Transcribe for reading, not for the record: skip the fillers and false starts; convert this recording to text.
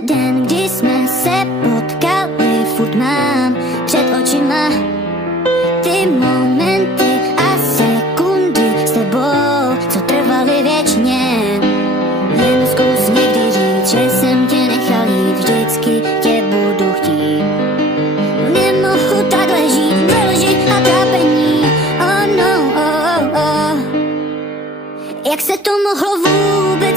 Ten den, kdy jsme se potkali, furt mám před očima ty momenty a sekundy s tebou, co trvaly věčně. Jen zkus někdy říct, že jsem tě nechal jít, vždycky tě budu chtít. Nemohu takhle žít, vložit a trápení, oh no, oh, oh, oh. Jak se to mohlo vůbec